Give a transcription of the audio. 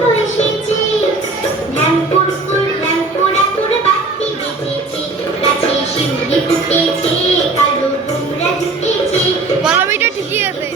এসেছে, ঢ্যামপুর ফুল ঢ্যামপোড়া তোর বাতি বেজেছে, গাছে শিউলি ফুটেছে, কালো কুমড়া ঝুঁকেছে। বারবিটা ঠিকই আছে।